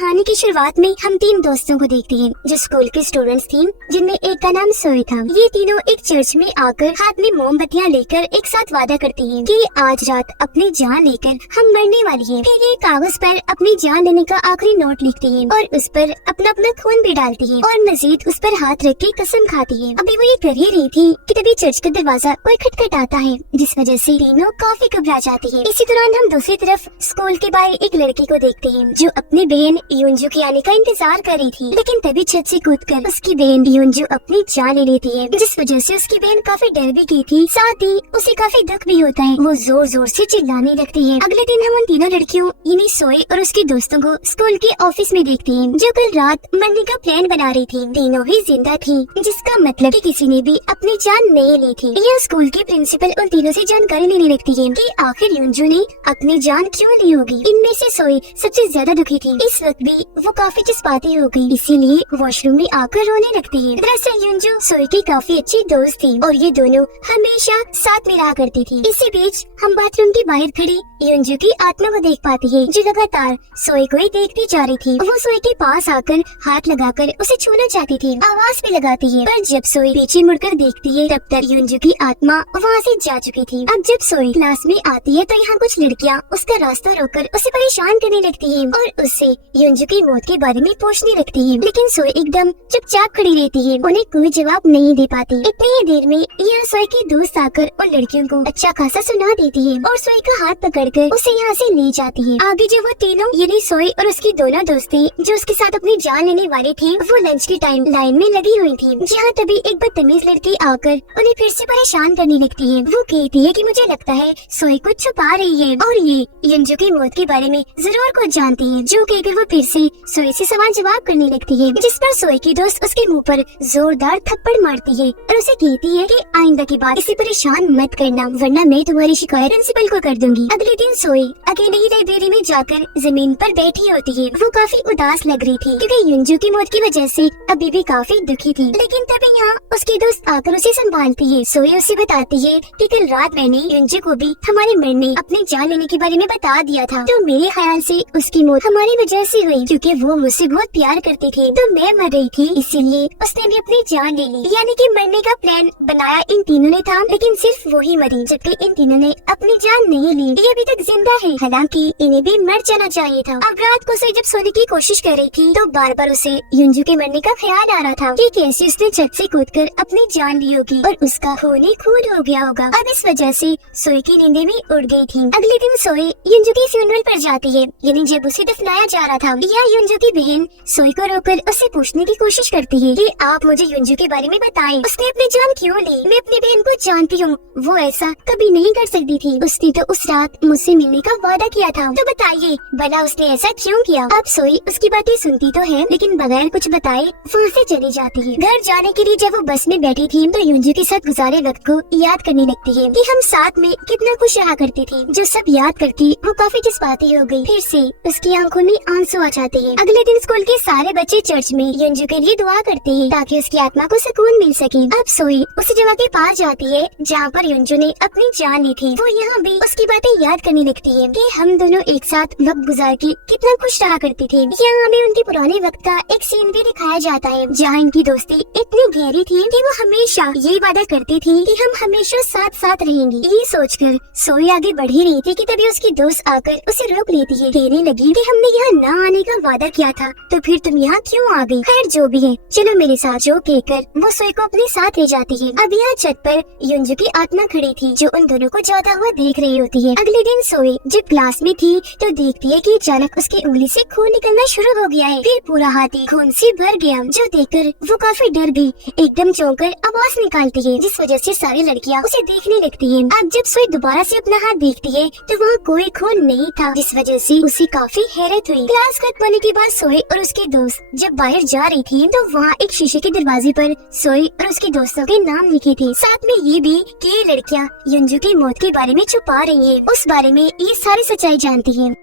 कहानी की शुरुआत में हम तीन दोस्तों को देखते हैं जो स्कूल के स्टूडेंट्स थी, जिनमें एक का नाम सोई था। ये तीनों एक चर्च में आकर हाथ में मोमबत्तियां लेकर एक साथ वादा करती हैं कि आज रात अपनी जान लेकर हम मरने वाली हैं। फिर ये कागज पर अपनी जान लेने का आखिरी नोट लिखती हैं और उस पर अपना अपना खून भी डालती हैं और मजीद उस पर हाथ रख के कसम खाती है। अभी वो ये कर ही रही थी कि तभी चर्च का दरवाजा कोई खटखटाता है, जिस वजह से तीनों काफी घबरा जाती है। इसी दौरान हम दूसरी तरफ स्कूल के बाहर एक लड़की को देखते हैं जो अपनी बहन युंजू के आने का इंतजार कर रही थी, लेकिन तभी छत से कूदकर उसकी बहन युंजू अपनी जान ले लेती है, जिस वजह से उसकी बहन काफी डर भी गई थी, साथ ही उसे काफी दुख भी होता है। वो जोर जोर से चिल्लाने लगती है। अगले दिन हम उन तीनों लड़कियों यानी सोई और उसके दोस्तों को स्कूल के ऑफिस में देखते हैं जो कल रात मरने का प्लान बना रही थी। तीनों ही जिंदा थी, जिसका मतलब कि किसी ने भी अपनी जान नहीं ली थी। यह स्कूल के प्रिंसिपल उन तीनों से जानकारी लेने लगती है कि आखिर युंजू ने अपनी जान क्यों ली होगी। इनमें से सोई सबसे ज्यादा दुखी थी। इस वक्त भी वो काफी जज्बाती हो गई, इसीलिए वॉशरूम में आकर रोने लगती है। दरअसल युंजू सोई की काफी अच्छी दोस्त थी और ये दोनों हमेशा साथ में रहा करती थी। इसी बीच हम बाथरूम के बाहर खड़ी युंजू की आत्मा को देख पाती है जो लगातार सोई को ही देखती जा रही थी। वो सोई के पास आकर हाथ लगाकर उसे छूना चाहती थी, आवाज भी लगाती है, पर जब सोई पीछे मुड़कर देखती है तब तक युंजू की आत्मा वहाँ से जा चुकी थी। अब जब सोई क्लास में आती है तो यहाँ कुछ लड़कियाँ उसका रास्ता रोककर उसे परेशान करने लगती है और उससे युंजू की मौत के बारे में पूछने लगती है, लेकिन सोई एकदम चुपचाप खड़ी रहती है, उन्हें कोई जवाब नहीं दे पाती। इतनी ही देर में यहाँ सोई की दोस्त आकर उन लड़कियों को अच्छा खासा सुना देती है और सोई का हाथ पकड़कर उसे यहाँ से ले जाती है। आगे जो वो तीनों यानी सोई और उसकी दोनों दोस्तें जो उसके साथ अपनी जान लेने वाली थी, वो लंच के टाइम लाइन में लगी हुई थी। जहाँ तभी एक बदतमीज लड़की आकर उन्हें फिर से परेशान करने लगती है। वो कहती है कि मुझे लगता है सोई कुछ छुपा रही है और ये युंजू की मौत के बारे में जरूर कुछ जानती है, जो कहकर वो फिर से सोई से सवाल जवाब करने लगती है, जिस पर सोई की दोस्त उसके मुंह पर जोरदार थप्पड़ मारती है और उसे कहती है कि आइंदा की बात इसे परेशान मत करना, वरना मैं तुम्हारी शिकायत प्रिंसिपल को कर दूंगी। अगले दिन सोई अकेले ही लाइब्रेरी में जाकर जमीन पर बैठी होती है। वो काफी उदास लग रही थी क्योंकि युंजू की मौत की वजह से अभी भी काफी दुखी थी, लेकिन तभी यहाँ उसकी दोस्त आकर उसे संभालती है। सोई उसे बताती है कि कल रात मैंने युंजू को भी हमारे मरने अपनी जान लेने के बारे में बता दिया था, तो मेरे ख्याल से उसकी मौत हमारी वजह से हुई, क्योंकि वो मुझसे बहुत प्यार करती थी, तो मैं मर रही थी इसीलिए उसने भी अपनी जान ले ली। यानी कि मरने का प्लान बनाया इन तीनों ने था, लेकिन सिर्फ वो ही मरी, जबकि इन तीनों ने अपनी जान नहीं ली। ये अभी तक जिंदा है, हालांकि इन्हें भी मर जाना चाहिए था। अब रात को उसे जब सोने की कोशिश कर रही थी तो बार बार उसे युंजू के मरने का ख्याल आ रहा था कि कैसे उसने छत से कूदकर अपनी जान ली होगी और उसका खून ही खून हो गया होगा। अब इस वजह से सोई की नींदें भी उड़ गई थी। अगले दिन सोई युंजू की फ्यूनरल पर जाती है, यानी जब उसे दफनाया जा रहा था। यह युंजू की बहन सोई को रोककर उससे पूछने की कोशिश करती है कि आप मुझे युंजू के बारे में बताएं, उसने अपनी जान क्यों ली? मैं अपनी बहन को जानती हूँ, वो ऐसा कभी नहीं कर सकती थी, उसने तो उस रात मुझसे मिलने का वादा किया था, तो बताइए भला उसने ऐसा क्यों किया? अब सोई उसकी बातें सुनती तो है, लेकिन बगैर कुछ बताए वहाँ से चली जाती है। घर जाने के लिए जब वो बस में बैठी थी तो युंजू के साथ गुजारे वक्त को याद करने लगती है कि हम साथ में कितना खुश रहा करती थी। जो सब याद करती वो काफी जज्बाती हो गई, फिर से उसकी आंखों में आंसू आ जाते हैं। अगले दिन स्कूल के सारे बच्चे चर्च में युंजू के लिए दुआ करते हैं ताकि उसकी आत्मा को सुकून मिल सके। अब सोई उस जगह के पास जाती है जहाँ पर युंजू ने अपनी जान ली थी। वो यहाँ भी उसकी बातें याद करने लगती है कि हम दोनों एक साथ वक्त गुजार के कितना खुश रहा करती थी। यहाँ हमें उनके पुराने वक्त का एक सीन भी दिखाया जाता है जहाँ इनकी दोस्ती इतनी गहरी थी कि वो हमेशा ये वादा करती थी कि हम हमेशा साथ साथ रहेंगी। ये सोचकर सोई आगे बढ़ ही रही थी कि तभी उसकी दोस्त आकर उसे रोक लेती है, कहने लगी कि हमने यहाँ न आने का वादा किया था, तो फिर तुम यहाँ क्यों आ गई? खैर जो भी है, चलो मेरे साथ, जो कहकर वो सोई को अपने साथ ले जाती है। अब यहाँ छत पर युंजू की आत्मा खड़ी थी जो उन दोनों को जाता हुआ देख रही होती है। अगले दिन सोई जब क्लास में थी तो देखती है कि अचानक उसकी उंगली से खून निकलना शुरू हो गया है, फिर पूरा हाथ ही खून से भर गया, जो देखकर वो काफी डर गई, एकदम चौंककर आवाज निकालती है, जिस वजह से सारी लड़कियां उसे देखने लगती हैं। अब जब सोई दोबारा से अपना हाथ देखती है तो वहाँ कोई खून नहीं था, जिस वजह से उसे काफी हैरत हुई। क्लास खत्म होने के बाद सोई और उसके दोस्त जब बाहर जा रही थी तो वहाँ एक शीशे के दरवाजे पर सोई और उसके दोस्तों के नाम लिखे थे, साथ में ये भी कि ये लड़कियाँ युंजू की मौत के बारे में छुपा रही है, उस बारे में ये सारी सच्चाई जानती है।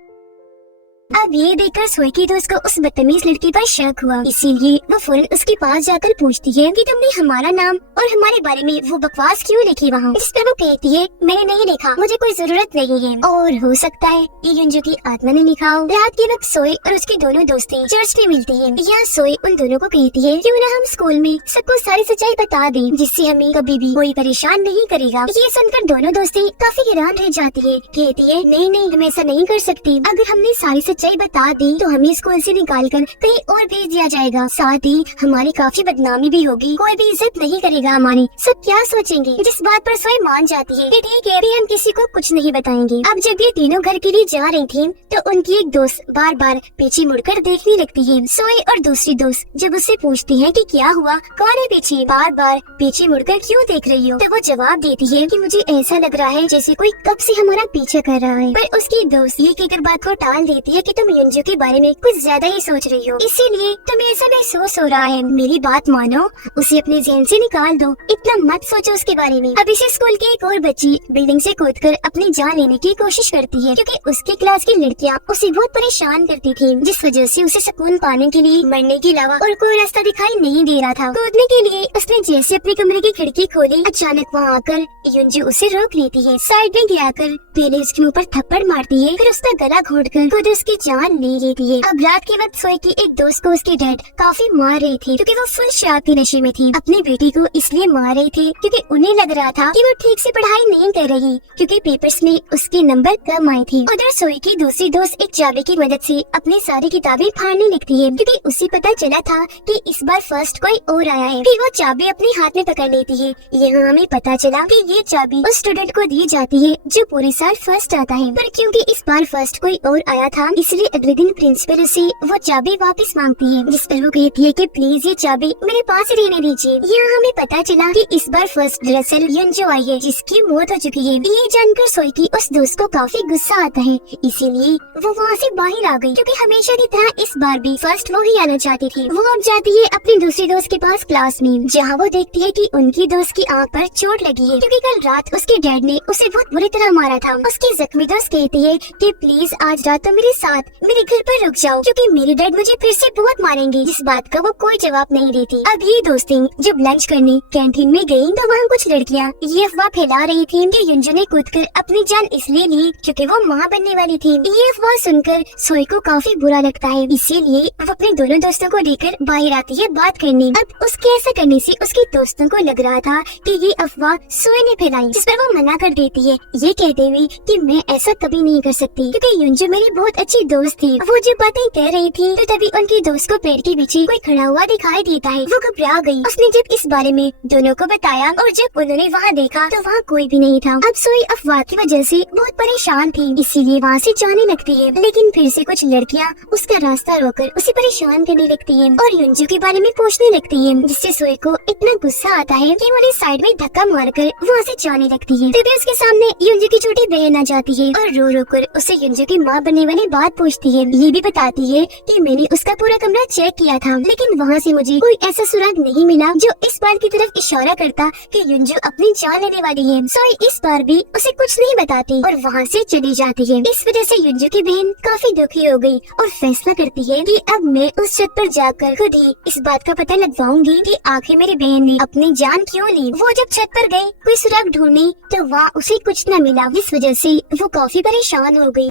अब ये देखकर सोई की दोस्त को उस बदतमीज लड़की पर शक हुआ, इसीलिए वो फौरन उसके पास जाकर पूछती है कि तुमने हमारा नाम और हमारे बारे में वो बकवास क्यों लिखी वहाँ। जिस पर वो कहती है मैंने नहीं लिखा, मुझे कोई जरूरत नहीं है, और हो सकता है ये युंजू की आत्मा ने लिखा हो। रात के वक्त सोई और उसकी दोनों दोस्तें चर्च में मिलती है। यहाँ सोई उन दोनों को कहती है क्यों न हम स्कूल में सबको सारी सच्चाई बता दें, जिससे हमें कभी भी कोई परेशान नहीं करेगा। ये सुनकर दोनों दोस्तें काफी हैरान रह जाती है। कहती है नहीं नहीं, हम ऐसा नहीं कर सकती। अगर हमने सारी सच्चाई बता दी तो हमें स्कूल से निकालकर कहीं और भेज दिया जाएगा, साथ ही हमारी काफी बदनामी भी होगी, कोई भी इज्जत नहीं करेगा हमारी, सब क्या सोचेंगे। जिस बात पर सोई मान जाती है कि ठीक है, अभी हम किसी को कुछ नहीं बताएंगे। अब जब ये तीनों घर के लिए जा रही थी तो उनकी एक दोस्त बार बार पीछे मुड़कर देखने लगती है। सोई और दूसरी दोस्त जब उससे पूछती है कि क्या हुआ, कौन है पीछे, बार बार पीछे मुड़कर क्यों देख रही हो, तो वो जवाब देती है कि मुझे ऐसा लग रहा है जैसे कोई कब से हमारा पीछा कर रहा है। पर उसकी दोस्त ये कहकर बात को टाल देती है कि तुम युंजू के बारे में कुछ ज्यादा ही सोच रही हो, इसीलिए तुम्हें ऐसा महसूस हो रहा है। मेरी बात मानो, उसे अपने ज़हन से निकाल दो, इतना मत सोचो उसके बारे में। अब इसी स्कूल की एक और बच्ची बिल्डिंग से कूदकर अपनी जान लेने की कोशिश करती है, क्योंकि उसकी क्लास की लड़कियां उसे बहुत परेशान करती थी, जिस वजह से उसे सुकून पाने के लिए मरने के अलावा और कोई रास्ता दिखाई नहीं दे रहा था। कूदने के लिए उसने जैसे अपने कमरे की खिड़की खोली, अचानक वहाँ आकर युंजू उसे रोक लेती है। साइड में गिराकर पहले उसके मुँह पर थप्पड़ मारती है, फिर उसका गला घोटकर खुद उसकी जान ले लेती है। अब रात के वक्त सोई की एक दोस्त को उसके डैड काफी मार रही थी, क्योंकि वो फुल शराब के नशे में थी। अपनी बेटी को इसलिए मार रही थी क्योंकि उन्हें लग रहा था कि वो ठीक से पढ़ाई नहीं कर रही, क्योंकि पेपर्स में उसके नंबर कम आए थे। उधर सोई की दूसरी दोस्त एक चाबी की मदद से अपनी सारी किताबें फाड़ने लगती है, क्योंकि उसे पता चला था कि इस बार फर्स्ट कोई और आया है। फिर वो चाबी अपने हाथ में पकड़ लेती है। यहाँ हमें पता चला कि ये चाबी उस स्टूडेंट को दी जाती है जो पूरे साल फर्स्ट आता है, पर क्योंकि इस बार फर्स्ट कोई और आया था, इसलिए अगले दिन प्रिंसिपल से वो चाबी वापस मांगती है, जिस पर वो कहती है कि प्लीज ये चाबी मेरे पास ही रहने दीजिए। यहाँ हमें पता चला कि इस बार फर्स्ट दरअसल युंजू आई है, जिसकी मौत हो चुकी है। ये जानकर सोई की उस दोस्त को काफी गुस्सा आता है, इसीलिए वो वहाँ से बाहर आ गई, क्योंकि हमेशा की तरह इस बार भी फर्स्ट वो ही आना चाहती थी। वो अब जाती है अपनी दूसरी दोस्त के पास क्लास में, जहाँ वो देखती है कि उनकी दोस्त की आँख पर चोट लगी है, क्योंकि कल रात उसके डैड ने उसे बहुत बुरी तरह मारा था। उसकी जख्मी दोस्त कहती है कि प्लीज आज रात तो मेरे साथ मेरे घर पर रुक जाओ, क्योंकि मेरे डैड मुझे फिर से बहुत मारेंगे। इस बात का वो कोई जवाब नहीं देती। अब ये दोस्तें जब लंच करने कैंटीन में गयी तो वहाँ कुछ लड़कियाँ ये अफवाह फैला रही थी कि युंजू ने कूदकर अपनी जान इसलिए ली क्योंकि वो माँ बनने वाली थी। ये अफवाह सुनकर सोई को काफी बुरा लगता है, इसीलिए वो अपने दोनों दोस्तों को लेकर बाहर आती है बात करने। अब उसके ऐसा करने से उसके दोस्तों को लग रहा था कि ये अफवाह सोई ने फैलाई, जिस पर वो मना कर देती है, ये कहते हुए कि मैं ऐसा कभी नहीं कर सकती, क्योंकि युंजू मेरी बहुत अच्छी दोस्त थी। वो जब बातें कह रही थी तो तभी उनकी दोस्त को पेड़ के पीछे कोई खड़ा हुआ दिखाई देता है। वो घबरा गई। उसने जब इस बारे में दोनों को बताया और जब उन्होंने वहाँ देखा तो वहाँ कोई भी नहीं था। अब सोई अफवाह की वजह से बहुत परेशान थी, इसीलिए वहाँ से जाने लगती है, लेकिन फिर से कुछ लड़कियाँ उसका रास्ता रोककर उसे परेशान करने लगती है और युंजू के बारे में पूछने लगती है, जिससे सोई को इतना गुस्सा आता है कि वो साइड में धक्का मारकर वहाँ से जाने लगती है। तभी उसके सामने युंजू की छोटी बहन आ जाती है और रो रो कर उसे युंजू की माँ बनने वाली बात पूछती है। ये भी बताती है कि मैंने उसका पूरा कमरा चेक किया था, लेकिन वहाँ से मुझे कोई ऐसा सुराग नहीं मिला जो इस बात की तरफ इशारा करता कि युंजू अपनी जान लेने वाली है। सोई इस बार भी उसे कुछ नहीं बताती और वहाँ से चली जाती है। इस वजह से युंजू की बहन काफी दुखी हो गई और फैसला करती है कि अब मैं उस छत पर जाकर खुद ही इस बात का पता लगवाऊंगी कि आखिर मेरी बहन ने अपनी जान क्यों ली। वो जब छत पर गई कोई सुराग ढूंढने तो वहाँ उसे कुछ न मिला, जिस वजह से वो काफी परेशान हो गई।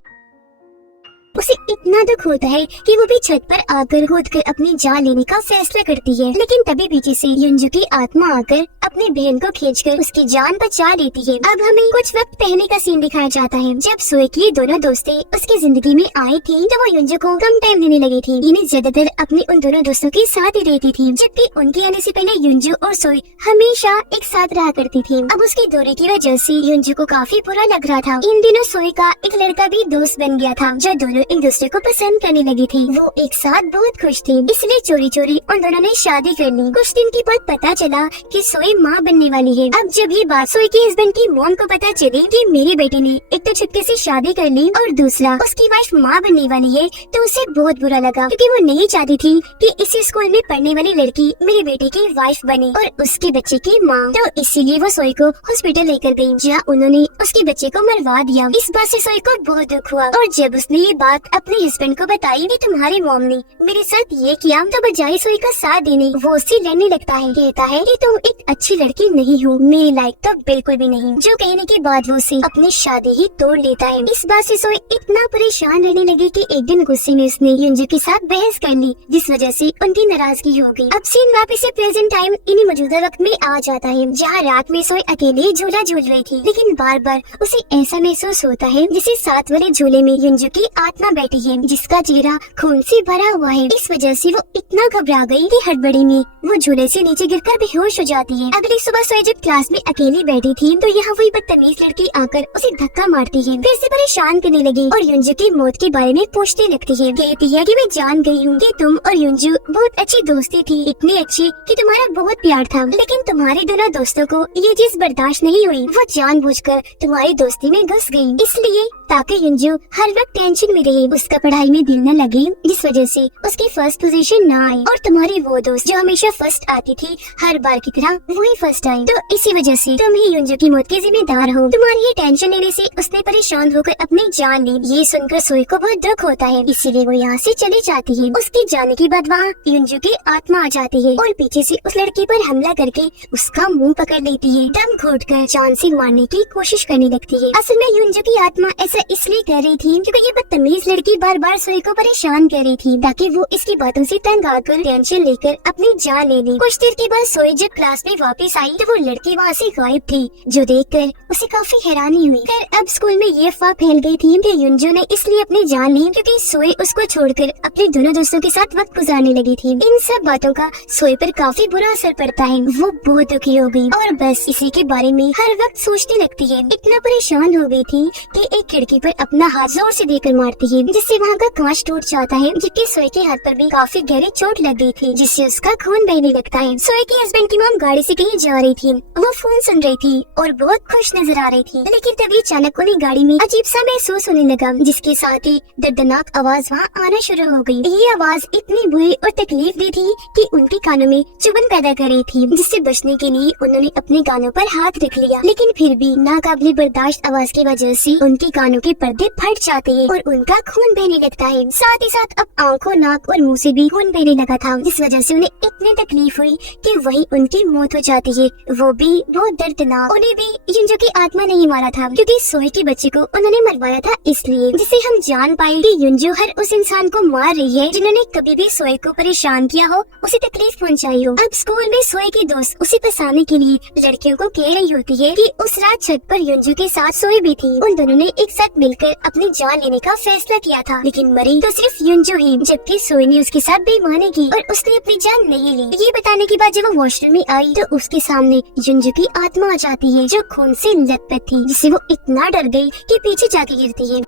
उसे इतना दुख होता है कि वो भी छत पर आकर कूदकर अपनी जान लेने का फैसला करती है, लेकिन तभी पीछे से युंजू की आत्मा आकर अपनी बहन को खींचकर उसकी जान बचा लेती है। अब हमें कुछ वक्त पहले का सीन दिखाया जाता है, जब सोई की दोनों दोस्तें उसकी जिंदगी में आई थी तो वो युंजू को कम टाइम देने लगी थी, यानी ज्यादातर अपने उन दोनों दोस्तों के साथ ही रहती थी, जबकि उनके आने से पहले युंजू और सोई हमेशा एक साथ रहा करती थी। अब उसकी दूरी की वजह से युंजू को काफी बुरा लग रहा था। इन दिनों सोई का एक लड़का भी दोस्त बन गया था, जो दोनों एक दूसरे को पसंद करने लगी थी। वो एक साथ बहुत खुश थी, इसलिए चोरी चोरी उन दोनों ने शादी कर ली। कुछ दिन के बाद पता चला कि सोई माँ बनने वाली है। अब जब ये बात सोई के हस्बैंड की मॉम को पता चली कि मेरी बेटी ने एक तो छुपके से शादी कर ली और दूसरा उसकी वाइफ माँ बनने वाली है, तो उसे बहुत बुरा लगा, क्योंकि वो नहीं चाहती थी कि इसी स्कूल में पढ़ने वाली लड़की मेरी बेटी की वाइफ बने और उसके बच्चे की माँ। तो इसीलिए वो सोई को हॉस्पिटल लेकर गयी, जहाँ उन्होंने उसके बच्चे को मरवा दिया। इस बात से सोई को बहुत दुख हुआ और जब उसने ये बात बात अपने हस्बैंड को बताई कि तुम्हारी मॉम ने मेरे साथ ये किया, तो बजाय सोई का साथ देने वो उससे लड़ने लगता है। कहता है कि तुम एक अच्छी लड़की नहीं हो, मेरे लायक तो बिल्कुल भी नहीं। जो कहने के बाद वो उसे अपनी शादी ही तोड़ लेता है। इस बात से सोई इतना परेशान रहने लगी कि एक दिन गुस्से में उसने युंजू के साथ बहस कर ली, जिस वजह से उनकी नाराजगी हो गई। अब सीन वापस से प्रेजेंट टाइम इन्हीं मौजूदा वक्त में आ जाता है, जहाँ रात में सोई अकेले झूला झूल रही थी, लेकिन बार बार उसे ऐसा महसूस होता है जैसे साथ वाले झूले में युंजू की आत्मा बैठी है, जिसका चेहरा खून से भरा हुआ है। इस वजह से वो इतना घबरा गई कि हड़बड़ी में वो झूले से नीचे गिरकर बेहोश हो जाती है। अगली सुबह सोई जब क्लास में अकेली बैठी थी तो यहाँ वही बदतमीज लड़की आकर उसे धक्का मारती है, फिर से परेशान करने लगी और युंजू की मौत के बारे में पूछने लगती है। कहती है कि मैं जान गई हूँ कि तुम और युंजू बहुत अच्छी दोस्ती थी, इतनी अच्छी कि तुम्हारा बहुत प्यार था, लेकिन तुम्हारे दोनों दोस्तों को ये चीज बर्दाश्त नहीं हुई। वो जानबूझकर तुम्हारी दोस्ती में घुस गयी, इसलिए ताकि युंजू हर वक्त टेंशन में रहे, उसका पढ़ाई में दिल न लगे, जिस वजह से उसकी फर्स्ट पोजीशन न आए। और तुम्हारी वो दोस्त जो हमेशा फर्स्ट आती थी, हर बार की तरह वही फर्स्ट आई, तो इसी वजह से तुम ही युंजू की मौत के जिम्मेदार हो। तुम्हारी ये टेंशन लेने से उसने परेशान होकर अपनी जान ली। ये सुनकर सोई को बहुत दुख होता है, इसीलिए वो यहाँ से चली जाती है। उसके जाने के बाद वहाँ युंजू की आत्मा आ जाती है और पीछे से उस लड़की पर हमला करके उसका मुंह पकड़ लेती है, दम घोटकर जान से मारने की कोशिश करने लगती है। असल में युंजू की आत्मा ऐसा इसलिए कर रही थी क्योंकि ये बदतमीज लड़की बार बार सोई को परेशान कर रही थी, ताकि वो इसकी बातों से तंग आकर टेंशन लेकर अपनी जान ले ले। कुछ देर के बाद सोई जब क्लास में वापस आई तो वो लड़की वहाँ से गायब थी, जो देखकर उसे काफी हैरानी हुई। फिर अब स्कूल में ये अफवाह फैल गई थी कि युंजू ने इसलिए अपनी जान ली क्योंकि सोई उसको छोड़कर अपने दोनों दोस्तों के साथ वक्त गुजारने लगी थी। इन सब बातों का सोई पर काफी बुरा असर पड़ता है, वो बहुत दुखी हो गई और बस इसी के बारे में हर वक्त सोचने लगती है। इतना परेशान हो गई थी कि एक खिड़की पर अपना हाथ जोर से देकर मारती है, जिससे वहाँ का कांच टूट जाता है, जबकि सोई के हाथ पर भी काफी गहरी चोट लग गई थी, जिससे उसका खून बहने लगता है। सोई के हस्बैंड की मॉम गाड़ी से कहीं जा रही थी, वो फोन सुन रही थी और बहुत खुश नजर आ रही थी, लेकिन तभी अचानक उन्हें गाड़ी में अजीब सा महसूस होने लगा, जिसके साथ ही दर्दनाक आवाज वहाँ आना शुरू हो गई। ये आवाज इतनी बुरी और तकलीफ दी थी कि उनके कानों में चुभन पैदा कर रही थी, जिससे बचने के लिए उन्होंने अपने कानों पर हाथ रख लिया, लेकिन फिर भी नाकाबिले बर्दाश्त आवाज की वजह से उनके कानों के पर्दे फट जाते हैं और उनका खून बहने लगता है। साथ ही साथ अब आंखों, नाक और मुंह से भी खून बहने लगा था, जिस वजह से उन्हें इतनी तकलीफ हुई कि वहीं उनकी मौत हो जाती है, वो भी बहुत दर्दनाक। उन्हें भी युंजू की आत्मा नहीं मारा था क्योंकि सोई के बच्चे को उन्होंने मरवाया था, इसलिए जिसे हम जान पाए कि युंजू हर उस इंसान को मार रही है जिन्होंने कभी भी सोई को परेशान किया हो, उसे तकलीफ पहुंचाई हो। अब स्कूल में सोई की दोस्त उसे फंसाने के लिए लड़कियों को कह रही होती है कि उस रात छत पर युंजू के साथ सोई भी थी, उन दोनों ने एक साथ मिलकर अपनी जान लेने का फैसला किया था, लेकिन मरी तो सिर्फ युंजू ही, जबकि सोई ने उसके साथ बेईमानी की और उसने अपनी जान नहीं ली। ये बताने के बाद जब वो वॉशरूम में आई तो उसके सामने युंजू की आत्मा आ जाती है, जो खून से लथपथ थी, जिससे वो इतना डर गई कि पीछे जाके गिरती है।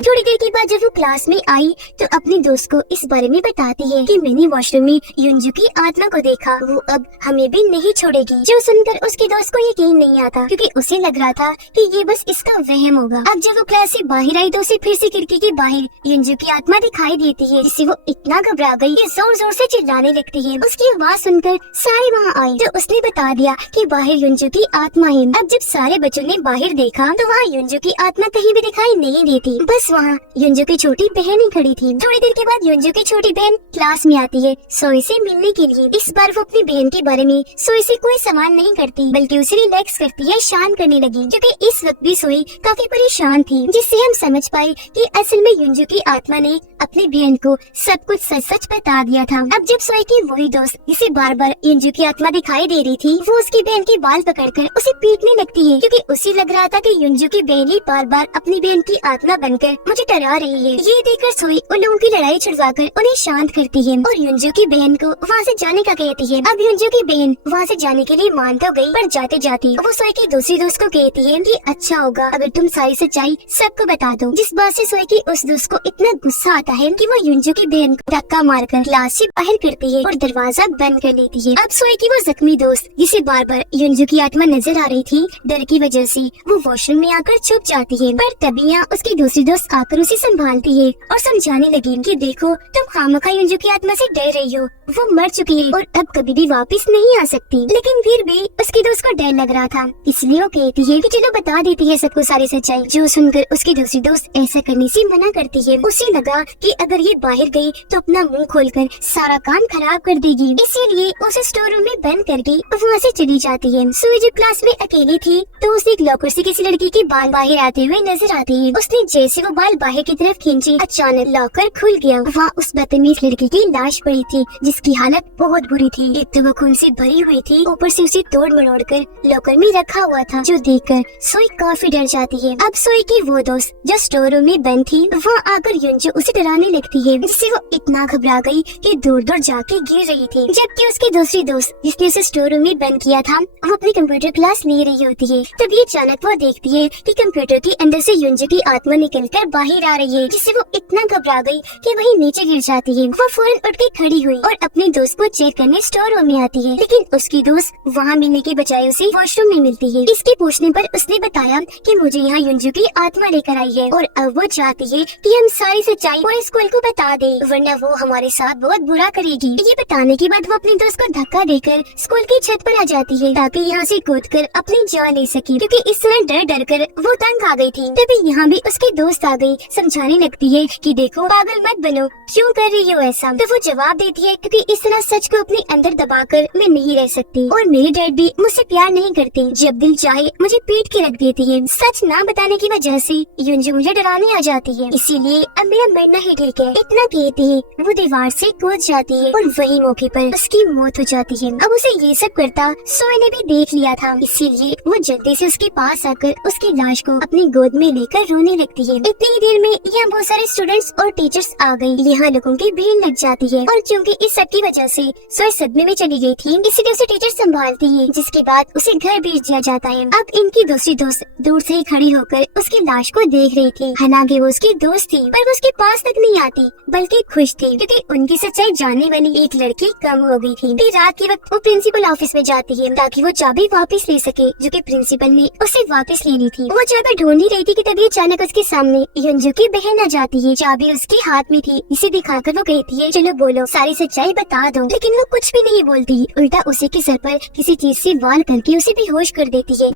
थोड़ी देर के बाद जब वो क्लास में आई तो अपने दोस्त को इस बारे में बताती है कि मैंने वॉशरूम में युंजू की आत्मा को देखा, वो अब हमें भी नहीं छोड़ेगी। जो सुनकर उसके दोस्त को यकीन नहीं आता क्योंकि उसे लग रहा था कि ये बस इसका वहम होगा। अब जब वो क्लास से बाहर आई तो उसे फिर से खिड़की के बाहर युंजू की आत्मा दिखाई देती है, जिससे वो इतना घबरा गई कि जोर जोर से चिल्लाने लगती है। उसकी आवाज सुनकर सारे वहाँ आए तो उसने बता दिया कि बाहर युंजू की आत्मा है। अब जब सारे बच्चों ने बाहर देखा तो वहाँ युंजू की आत्मा कहीं भी दिखाई नहीं देती, बस वहाँ युंजू की छोटी बहन ही खड़ी थी। थोड़ी देर के बाद युंजू की छोटी बहन क्लास में आती है सोई से मिलने के लिए। इस बार वो अपनी बहन के बारे में सोई से कोई सवाल नहीं करती, बल्कि उसे रिलैक्स करती है, शांत करने लगी, क्योंकि इस वक्त भी सोई काफी परेशान थी, जिससे हम समझ पाए कि असल में युंजू की आत्मा ने अपनी बहन को सब कुछ सच सच बता दिया था। अब जब सोई की वही दोस्त जिसे बार बार युंजू की आत्मा दिखाई दे रही थी, वो उसकी बहन के बाल पकड़कर उसे पीटने लगती है, क्योंकि उसे लग रहा था कि युंजू की बहन ही बार बार अपनी बहन की आत्मा बनकर मुझे डरा रही है। ये देखकर सोई उन लोगों की लड़ाई छुड़वाकर उन्हें शांत करती है और युंजू की बहन को वहाँ से जाने का कहती है। अब युंजू की बहन वहाँ से जाने के लिए मान तो गई, पर जाते जाते वो सोई की दूसरी दोस्त को कहती है कि अच्छा होगा अगर तुम सारी सच्चाई सबको बता दो, जिस बात से सोई की उस दोस्त को इतना गुस्सा आता है कि वो युंजू की बहन को धक्का मारकर क्लास से बाहर करती है और दरवाजा बंद कर लेती है। अब सोई की वो जख्मी दोस्त जिसे बार बार युंजू की आत्मा नजर आ रही थी, डर की वजह से वो वॉशरूम में आकर छुप जाती है, पर तभी यहाँ उसकी दूसरी दोस्त आकर उसे संभालती है और समझाने लगी कि देखो तुम खामखा युंजू की आत्मा से डर रही हो। वो मर चुकी है और अब कभी भी वापस नहीं आ सकती। लेकिन फिर भी उसके दोस्त को डर लग रहा था, इसलिए वो कहती है कि चलो बता देती है सबको सारी सच्चाई। जो सुनकर उसकी दूसरी दोस्त ऐसा करने से मना करती है। उसे लगा कि अगर ये बाहर गई तो अपना मुंह खोलकर सारा काम खराब कर देगी, इसीलिए उसे स्टोर रूम में बंद करके वहाँ से चली जाती है। सुई जब क्लास में अकेली थी तो उसे एक लॉकर से किसी लड़की के बाल बाहर आते हुए नजर आते हैं। उसने जैसे वो बाल बाहर की तरफ खींचे, अचानक लॉकर खुल गया। वहाँ उस बदतमीज लड़की की लाश पड़ी थी जिसकी हालत बहुत बुरी थी। एक तो वो खून से भरी हुई थी, ऊपर से उसे तोड़ मरोड़ कर लॉकर में रखा हुआ था, जो देखकर सोई काफी डर जाती है। अब सोई की वो दोस्त जो स्टोर रूम में बंद थी वहाँ आकर युंजू उसे डराने लगती है, जिससे वो इतना घबरा गई कि दूर दूर जाके गिर रही थी। जबकि उसकी दूसरी दोस्त जिसने उसे स्टोर रूम में बंद किया था वो अपनी कंप्यूटर क्लास ले रही होती है। तभी अचानक वो देखती है कि कंप्यूटर के अंदर से युंजू की आत्मा निकलकर बाहर आ रही है, जिससे वो इतना घबरा गई कि वही नीचे गिर जाती है। वो फौरन उठ के खड़ी हुई और अपने दोस्त को चेक करने स्टोर रूम में आती है, लेकिन उसकी दोस्त वहाँ मिलने के बजाय उसे वॉशरूम में मिलती है। इसके पूछने पर उसने बताया कि मुझे यहाँ युंजू की आत्मा लेकर आई है और अब वो चाहती है कि हम सारी सच्चाई पूरे स्कूल को बता दे, वरना वो हमारे साथ बहुत बुरा करेगी। ये बताने के बाद वो अपने दोस्त को धक्का देकर स्कूल की छत पर आ जाती है ताकि यहाँ से कूदकर अपनी जान ले सके, क्योंकि इस तरह डर डर कर वो तंग आ गई थी। तभी यहाँ भी उसके दोस्त आ गई, समझाने लगती है कि देखो पागल मत बनो, क्यों कर रही हो ऐसा। तो वो जवाब देती है क्योंकि इस तरह सच को अपने अंदर दबाकर मैं नहीं रह सकती और मेरे डैड भी मुझसे प्यार नहीं करते, जब दिल चाहे मुझे पीट के रख देती है। सच ना बताने की वजह से युंजू मुझे डराने आ जाती है, इसीलिए अब मेरा मरना ही ठीक है। इतना कहती है वो दीवार से कूद जाती है और वही मौके पर उसकी मौत हो जाती है। अब उसे ये सब करता सोई ने भी देख लिया था, इसीलिए वो जल्दी से उसके पास आकर उसकी लाश को अपनी गोद में लेकर रोने लगती है। इतनी ही देर में यहाँ बहुत सारे स्टूडेंट्स और टीचर्स आ गए। यहाँ लोगों की भीड़ लग जाती है और क्योंकि इस सब की वजह से सोई सदमे में चली गई थी, इसलिए उसे टीचर संभालती है, जिसके बाद उसे घर भेज दिया जाता है। अब इनकी दूसरी दोस्त दूर से ही खड़ी होकर उसकी लाश को देख रही थी। हालांकि वो उसकी दोस्त थी पर वो उसके पास तक नहीं आती, बल्कि खुश थी क्योंकि उनकी सच्चाई जानने वाली एक लड़की कम हो गई थी। फिर रात के वक्त वो प्रिंसिपल ऑफिस में जाती है ताकि वो चाबी वापस ले सके, जो कि प्रिंसिपल ने उसे वापस लेनी थी। वो चाबी ढूंढ ही रही थी कि तभी अचानक उसके सामने युंजू की बहन आ जाती है। चाबी उसके हाथ में थी, इसे दिखाकर वो कहती है चलो बोलो, सारी सच्चाई बता दो। लेकिन वो कुछ भी नहीं बोलती, उल्टा उसे के सर पर किसी चीज से वार करके उसे बेहोश कर देती है।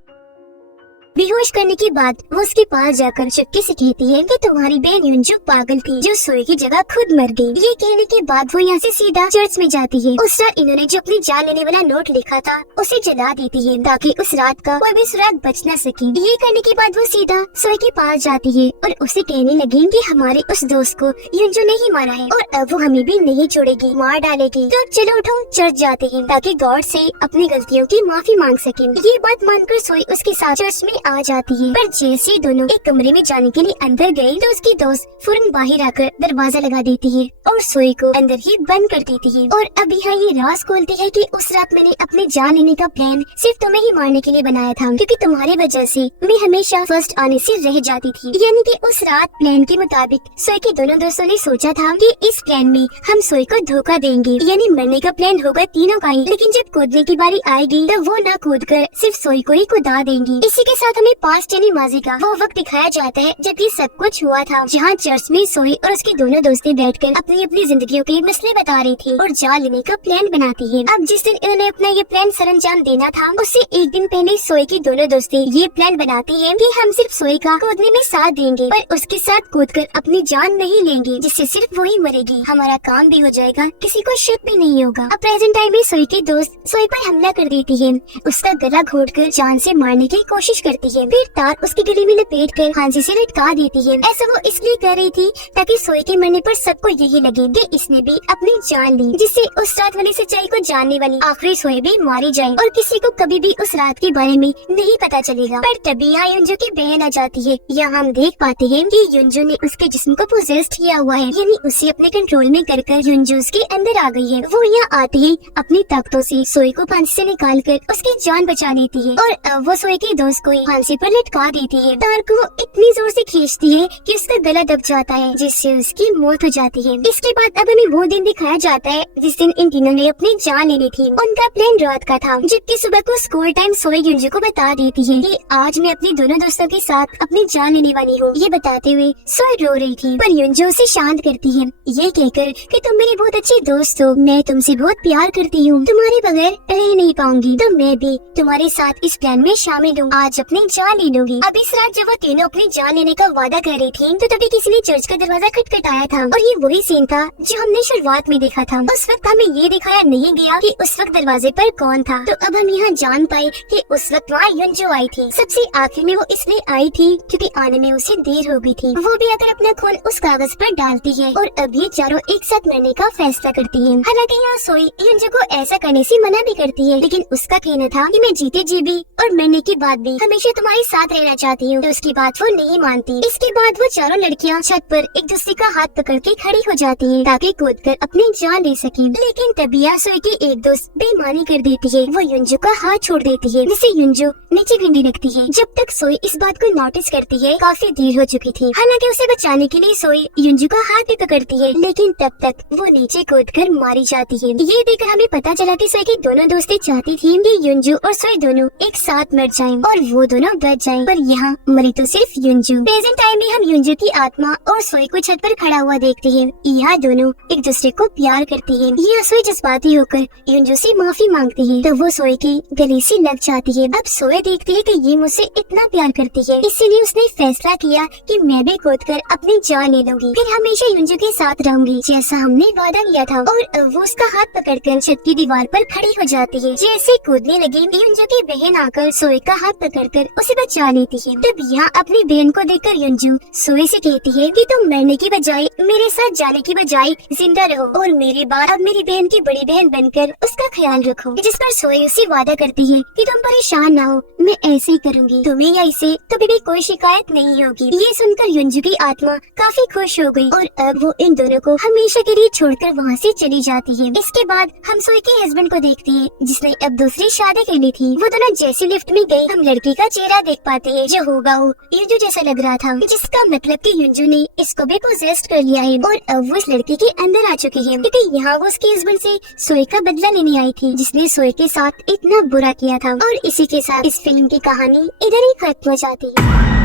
बेहोश करने के बाद वो उसके पास जाकर चुपके से कहती है कि तुम्हारी बहन युंजू पागल थी जो सोई की जगह खुद मर गई। ये कहने के बाद वो यहाँ से सीधा चर्च में जाती है। उस रात इन्होंने जो अपनी जान लेने वाला नोट लिखा था उसे जला देती है ताकि उस रात का कोई भी सुराग बच न सके। ये करने के बाद वो सीधा सोई के पास जाती है और उसे कहने लगी कि हमारे उस दोस्त को युंजू ने ही मारा है और अब वो हमें भी नहीं छोड़ेगी, मार डालेगी। तो चलो उठो चर्च जाते हैं ताकि गॉड से अपनी गलतियों की माफी मांग सके। ये बात मानकर सोई उसके साथ चर्च में आ जाती है, पर जैसे दोनों एक कमरे में जाने के लिए अंदर गए तो उसकी दोस्त फौरन बाहर आकर दरवाजा लगा देती है और सोई को अंदर ही बंद कर देती है। और अब यहाँ ये राज खोलती है कि उस रात मैंने अपने जान लेने का प्लान सिर्फ तुम्हें ही मारने के लिए बनाया था, क्योंकि तुम्हारी वजह से मैं हमेशा फर्स्ट आने से रह जाती थी। यानी कि उस रात प्लान के मुताबिक सोई के दोनों दोस्तों ने सोचा था कि इस प्लान में हम सोई को धोखा देंगे, यानी मरने का प्लान होगा तीनों का ही, लेकिन जब कूदने की बारी आएगी तो वो ना कूद कर सिर्फ सोई को ही कुदा देंगी। इसी के साथ हमें पास्ट यानी माजी का वो वक्त दिखाया जाता है जब ये सब कुछ हुआ था, जहाँ चर्च में सोई और उसकी दोनों दोस्तें बैठकर अपनी अपनी जिंदगियों के मसले बता रही थी और जान लेने का प्लान बनाती है। अब जिस दिन इन्होंने अपना ये प्लान सरंजाम देना था उससे एक दिन पहले सोई की दोनों दोस्तें ये प्लान बनाती है कि हम सिर्फ सोई का कूदने में साथ देंगे, पर उसके साथ कूदकर अपनी जान नहीं लेंगे, जिससे सिर्फ वही मरेगी, हमारा काम भी हो जाएगा, किसी को शक भी नहीं होगा। अब प्रेजेंट टाइम में सोई की दोस्त सोई पर हमला कर देती है, उसका गला घोटकर जान से मारने की कोशिश करती है, फिर तार उसके गले में लपेटकर फांसी से लटका देती है। ऐसा वो इसलिए कर रही थी ताकि सोई के मरने पर सबको यही लगे कि इसने भी अपनी जान ली, जिससे उस रात वाली सच्चाई को जानने वाली आखिरी सोई भी मारी जाए और किसी को कभी भी उस रात के बारे में नहीं पता चलेगा। पर तभी यहाँ युंजू की बहन आ जाती है। यहाँ हम देख पाते हैं कि युंजू ने उसके जिस्म को पोजेस्ड किया हुआ है, यानी उसे अपने कंट्रोल में कर युंजू उसके अंदर आ गई है। वो यहाँ आते ही अपनी ताकतों से सोई को फांसी से निकाल कर उसकी जान बचा लेती है और अब वो सोई की दोस्त को फांसी पर लटका देती है। तार को वो इतनी जोर से खींचती है कि उसका गला दब जाता है, जिससे उसकी मौत हो जाती है। इसके बाद अब हमें वो दिन दिखाया जाता है जिस दिन इन तीनों ने अपनी जान लेनी थी। उनका प्लान रात का था, जबकि सुबह को स्कूल टाइम सोए युंजू को बता देती है कि आज मैं अपने दोनों दोस्तों के साथ अपनी जान लेने वाली हूँ। ये बताते हुए सोए रो रही थी, पर युंजू उसे शांत करती है, ये कहकर कि तुम मेरी बहुत अच्छी दोस्त हो, मैं तुमसे बहुत प्यार करती हूँ, तुम्हारे बगैर रह नहीं पाऊंगी, तो मैं भी तुम्हारे साथ इस प्लान में शामिल हूँ, आज अपनी जान ले लूंगी। अब इस रात जब वो तीनों अपनी जान लेने का वादा कर रही थी, तो तभी किसी ने चर्च का दरवाजा खटखटाया था, और ये वही सीन था जो हमने शुरुआत में देखा था। उस वक्त हमें ये दिखाया नहीं गया कि उस वक्त दरवाजे पर कौन था, तो अब हम यहाँ जान पाए कि उस वक्त वहाँ युंजू आई थी। सबसे आखिर में वो इसलिए आई थी क्योंकि आने में उसे देर हो गई थी। वो भी अगर अपना खून उस कागज पर डालती है, और अब ये चारों एक साथ मरने का फैसला करती है। हालांकि यहाँ सोई युंजू को ऐसा करने से मना भी करती है, लेकिन उसका कहना था कि मैं जीते जी भी और मरने के बाद भी हमेशा तुम्हारे साथ रहना चाहती हूँ, तो उसकी बात वो नहीं मानती। इसके बाद वो चारों लड़कियाँ छत पर एक दूसरे का हाथ पकड़ के खड़ी हो जाती है ताकि कूद कर अपनी जान ले सके। लेकिन तभी यहाँ सोई की एक दोस्त बेईमानी कर देती है, वो युंजू का हाथ छोड़ देती है, जिसे युंजू नीचे गिरने लगती है। जब तक सोई इस बात को नोटिस करती है, काफी देर हो चुकी थी। हालांकि उसे बचाने के लिए सोई युंजू का हाथ भी पकड़ती है, लेकिन तब तक वो नीचे कूदकर मारी जाती है। ये देखकर हमें पता चला कि सोई की दोनों दोस्तें चाहती थी कि युंजू और सोई दोनों एक साथ मर जाएं और वो दोनों बच जाएं, पर यहाँ मरी तो सिर्फ युंजू। प्रेजेंट टाइम में हम युंजू की आत्मा और सोई को छत पर खड़ा हुआ देखते हैं। यह दोनों एक दूसरे को प्यार करती है। यह सोई जज्बाती होकर युंजू से माफी मांगती है, तो वो सोई की गले से लग जाती है। अब सोई देखती है कि ये मुझसे इतना प्यार करती है, इसीलिए उसने फैसला किया कि मैं भी कूद कर अपनी जान ले लूंगी, फिर हमेशा युंजू के साथ रहूंगी जैसा हमने वादा किया था। और वो उसका हाथ पकड़कर छत की दीवार पर खड़ी हो जाती है। जैसे कूदने लगी, युंजू की बहन आकर सोई का हाथ पकड़कर उसे बचा लेती है। तब यहाँ अपनी बहन को देखकर युंजू सोई से कहती है कि तुम मरने की बजाय, मेरे साथ जाने की बजाय जिंदा रहो और मेरे बाद अब मेरी बहन की बड़ी बहन बनकर उसका ख्याल रखो। जिस पर सोई उससे वादा करती है कि तुम परेशान ना हो, मैं ऐसे ही करूंगी, तुम्हें या इसे कभी भी कोई शिकायत नहीं होगी। ये सुनकर युंजू की आत्मा काफी खुश हो गई और अब वो इन दोनों को हमेशा के लिए छोड़कर वहाँ से चली जाती है। इसके बाद हम सोई के हस्बैंड को देखते हैं, जिसने अब दूसरी शादी कर ली थी। वो दोनों जैसे लिफ्ट में गए, हम लड़की का चेहरा देख पाते हैं जो होगा वो युंजू जैसा लग रहा था, जिसका मतलब कि युंजू ने इसको भी पोजेस्ट कर लिया है और अब वो इस लड़की के अंदर आ चुकी है, क्योंकि यहाँ वो उसके हस्बैंड से सोई का बदला लेने आई थी, जिसने सोई के साथ इतना बुरा किया था। और इसी के साथ इस फिल्म की कहानी इधर ही खत्म हो जाती है।